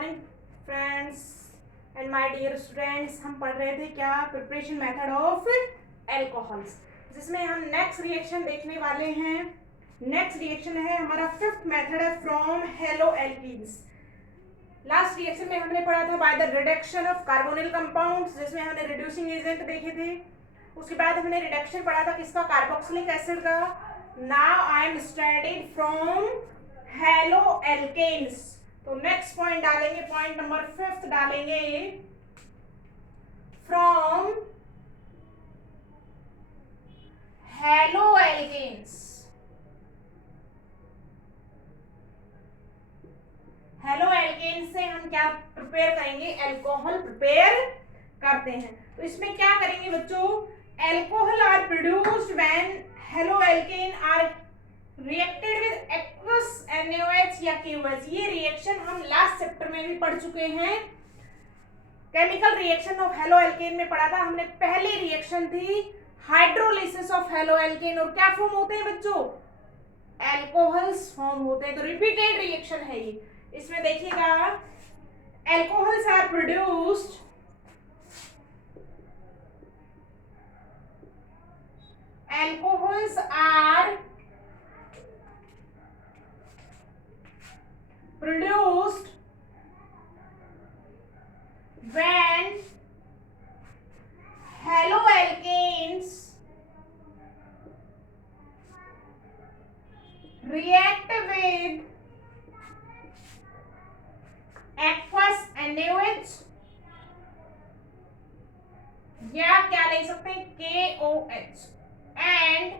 Morning friends and my dear students. हम पढ़ रहे थे क्या, प्रिपरेशन मेथड ऑफ एल्कोहल्स, जिसमें हम नेक्स्ट रिएक्शन देखने वाले हैं। नेक्स्ट रिएक्शन है हमारा फिफ्थ मेथड है from hello alkenes. Last reaction में हमने पढ़ा था by the reduction of carbonyl compounds, जिसमें हमने रिड्यूसिंग एजेंट देखे थे। उसके बाद हमने रिडक्शन पढ़ा था किसका, कार्बोक्सिलिक एसिड का। Now I am starting from haloalkanes. तो नेक्स्ट पॉइंट डालेंगे, पॉइंट नंबर फिफ्थ डालेंगे from haloalkanes. Haloalkane से हम क्या प्रिपेयर करेंगे, एल्कोहल प्रिपेयर करते हैं। तो इसमें क्या करेंगे बच्चों, alcohol are produced when haloalkane are reacted with aqueous NaOH या KOH। ये रिएक्शन हम लास्ट चैप्टर में भी पढ़ चुके हैं। Chemical reaction of haloalkane में पढ़ा था हमने। पहली रिएक्शन थी हाइड्रोलिसिस ऑफ हेलो एल्केन, और क्या फॉर्म होते हैं बच्चों, एल्कोहल्स फॉर्म होते हैं। तो रिपीटेड रिएक्शन है ये। इसमें देखिएगा, alcohols are produced when haloalkanes react with aqueous NaOH या क्या ले सकते हैं KOH, एंड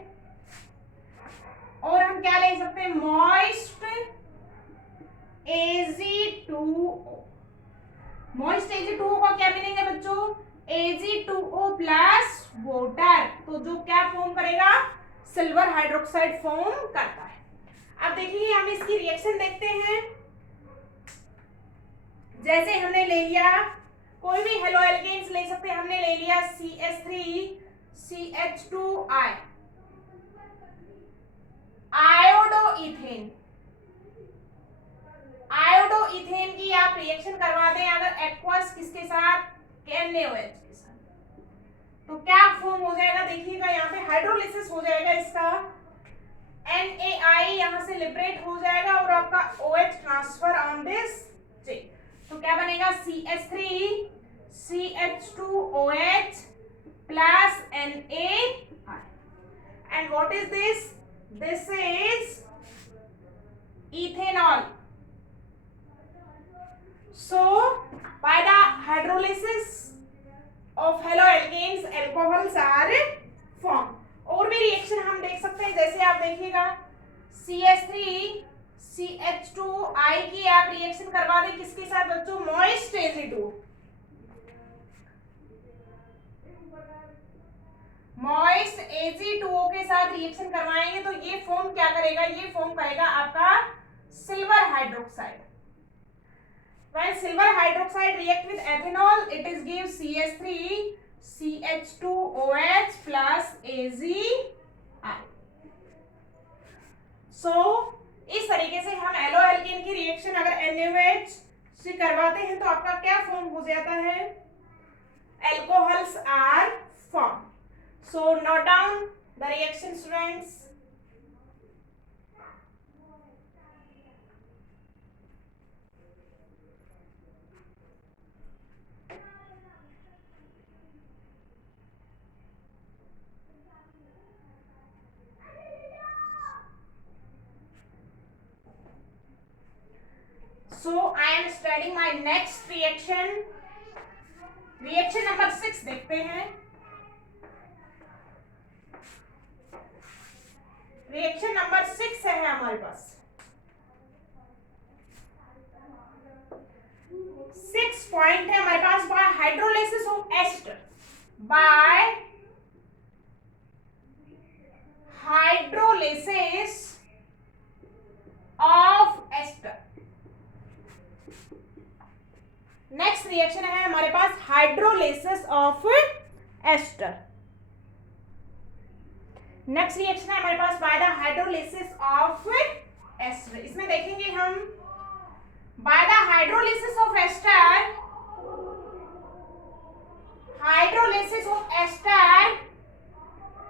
और हम क्या ले सकते हैं मॉइस्ट Ag2O। मॉइस्ट Ag2O का क्या मीनिंग है बच्चों, Ag2O प्लस वाटर। तो जो क्या फॉर्म करेगा, सिल्वर हाइड्रोक्साइड फॉर्म करता है। अब देखिए हम इसकी रिएक्शन देखते हैं। जैसे हमने ले लिया, कोई भी हेलो एल्केन्स ले सकते हैं। हमने ले लिया CH3CH2I, आयोडोइथेन। आयोडोइथेन की आप रिएक्शन करवा दें अगर एक्वस किसके साथ, NaOH के साथ, तो क्या फॉर्म हो जाएगा, देखिएगा यहाँ पे हाइड्रोलिसिस हो जाएगा इसका। NaI यहाँ से लिबरेट हो जाएगा और आपका OH transfer on this chain. तो क्या बनेगा, CH3CH2OH plus NaI। And what is this, this is ethanol. So by the hydrolysis of haloalkanes alcohols are formed. और भी रिएक्शन हम देख सकते हैं, जैसे आप देखिएगा CH3CH2I की आप रिएक्शन करवा दें किसके साथ बच्चों, मॉइस्ट Ag2O। मॉइस्ट Ag2O के साथ रिएक्शन करवाएंगे तो ये फॉर्म क्या करेगा, ये फॉर्म करेगा आपका silver hydroxide. When silver hydroxide react with ethanol, it is give CH3CH2OH plus AgI. So इस तरीके से हम एलो एल्केन की रिएक्शन अगर NaOH से करवाते हैं तो आपका क्या फॉर्म हो जाता है, alcohols are form. So note down the reaction students. So I am studying my next reaction. Reaction number 6 देखते हैं। रिएक्शन नंबर 6 है हमारे पास। 6 पॉइंट है हमारे पास, by hydrolysis of ester, by hydrolysis of ester. Next reaction है हमारे पास hydrolysis of ester. Next reaction है हमारे पास by the hydrolysis of ester. इसमें देखेंगे हम by the hydrolysis of ester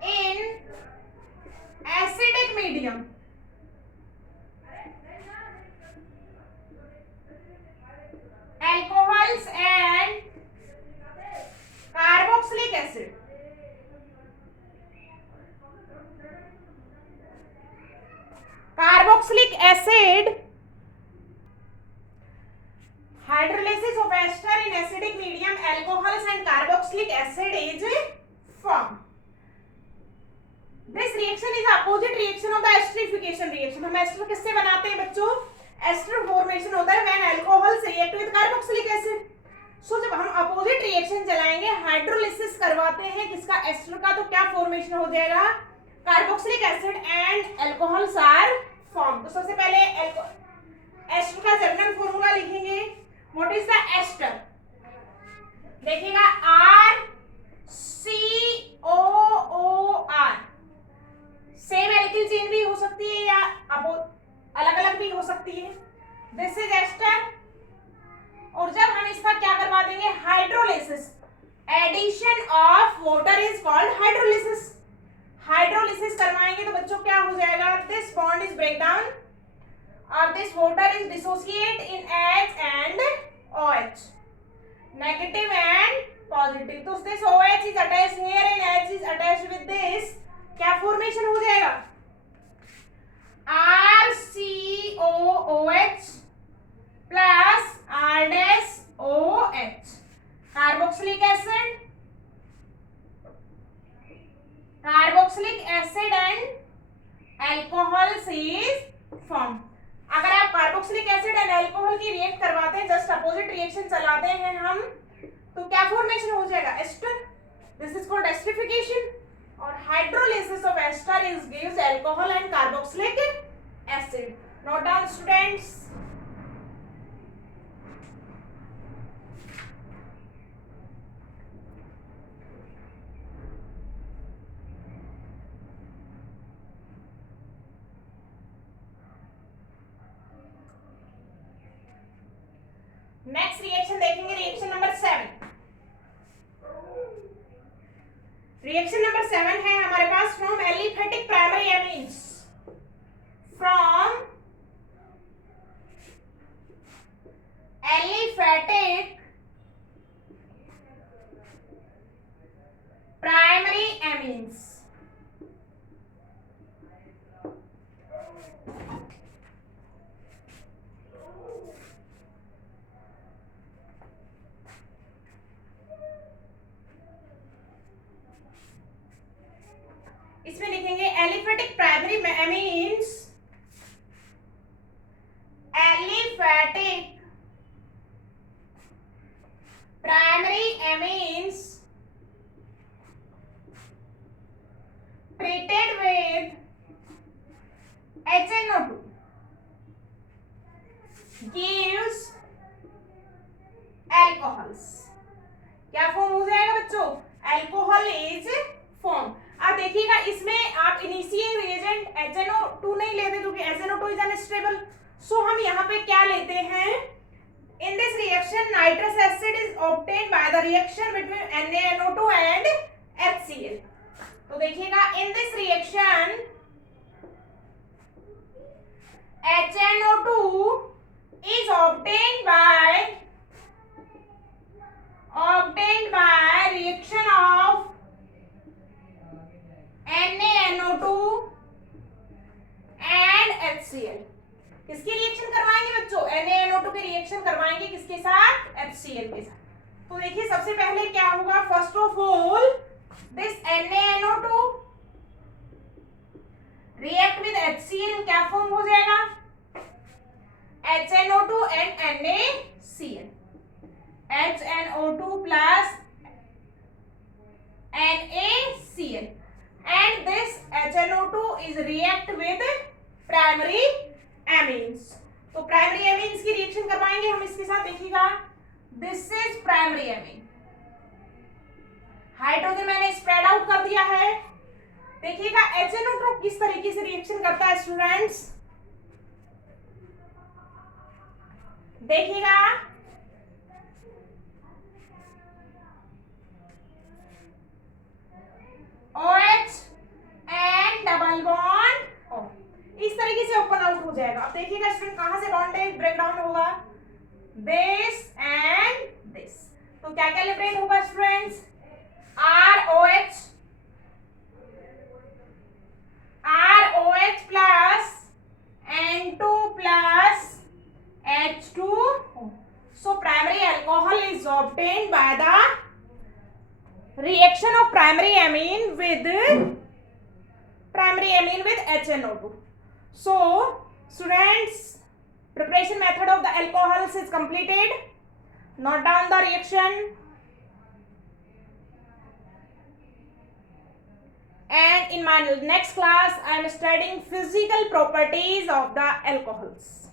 in acidic medium. Alcohols and carboxylic acid. Carboxylic acid, hydrolysis of ester in acidic medium, alcohols and carboxylic acid is formed. This reaction is opposite reaction of the esterification reaction. हम ester किससे बनाते हैं बच्चों? Ester formation होता है when alcohols react with carboxylic acid. सो जब हम opposite reaction चलाएंगे, हाइड्रोलिसिस करवाते हैं किसका? एस्टर का, तो क्या फॉर्मेशन हो जाएगा? Carboxylic acid and alcohols are form. तो सबसे पहले एस्टर का जर्नल फॉर्मूला लिखेंगे. What is the ester? देखिएगा RCOOR. सेम एल्किल चेन भी हो सकती है या अलग अलग भी हो सकती है. This is ester. और जब हम इसका क्या करवा देंगे? Hydrolysis. Addition of water is called hydrolysis. Hydrolysis करवाएंगे तो बच्चों क्या हो जाएगा? This bond is break down और this water is dissociate in H and OH, negative and positive. तो this OH is attached here and H is attached with this. क्या formation हो जाएगा? RCOOH plus R-OH. Carboxylic acid and alcohols is form. अगर आप carboxylic acid and alcohol की react करवाते हैं, just opposite reaction चलाते हैं हम, तो क्या फॉर्मेशन हो जाएगा? Ester. This is called esterification. और hydrolysis of ester is gives alcohol and carboxylic acid. Note down students. Next reaction देखेंगे, रिएक्शन नंबर 7. रिएक्शन नंबर 7 है हमारे पास from aliphatic primary amines. From aliphatic primary amines. इसमें लिखेंगे aliphatic primary amines. Aliphatic primary amines treated with HNO2 gives alcohols. क्या form हो जाएगा बच्चों? Alcohol is form. अब देखिएगा इसमें आप इनिशियल रिएजेंट HNO2 नहीं लेते क्योंकि HNO2 इज अनस्टेबल. सो हम यहाँ पे क्या लेते हैं? In this reaction nitrous acid is obtained by the reaction between NaNO2 and HCl. तो देखिएगा in this reaction HNO2 is obtained by reaction of NaNO2 and HCl. किसकी रिएक्शन करवाएंगे बच्चों? NaNO2 की रिएक्शन करवाएंगे किसके साथ? HCl के साथ. तो देखिए सबसे पहले क्या होगा? First of all this NaNO2 react with HCl, क्या फॉर्म हो जाएगा? HNO2 and NaCl. HNO2 plus NaCl. And this HNO2 is react with primary amines. तो प्राइमरी एमीन्स की रिएक्शन करवाएंगे हम इसके साथ. देखिएगा this is primary amine. Hydrogen मैंने स्प्रेड आउट कर दिया है. देखिएगा HNO2 किस तरीके से रिएक्शन करता है स्टूडेंट्स. देखिएगा, OH and double bond O, इस तरीके से ओपन आउट हो जाएगा। अब देखिएगा स्टूडेंट कहां से बॉन्डेज ब्रेक डाउन होगा, दिस एंड दिस। तो क्या क्या लिबरेट होगा students, ROH plus N2 plus H2O. So primary alcohol is obtained by the reaction of primary amine with HNO2. So students, preparation method of the alcohols is completed. Note down the reaction. And in my next class I am studying physical properties of the alcohols.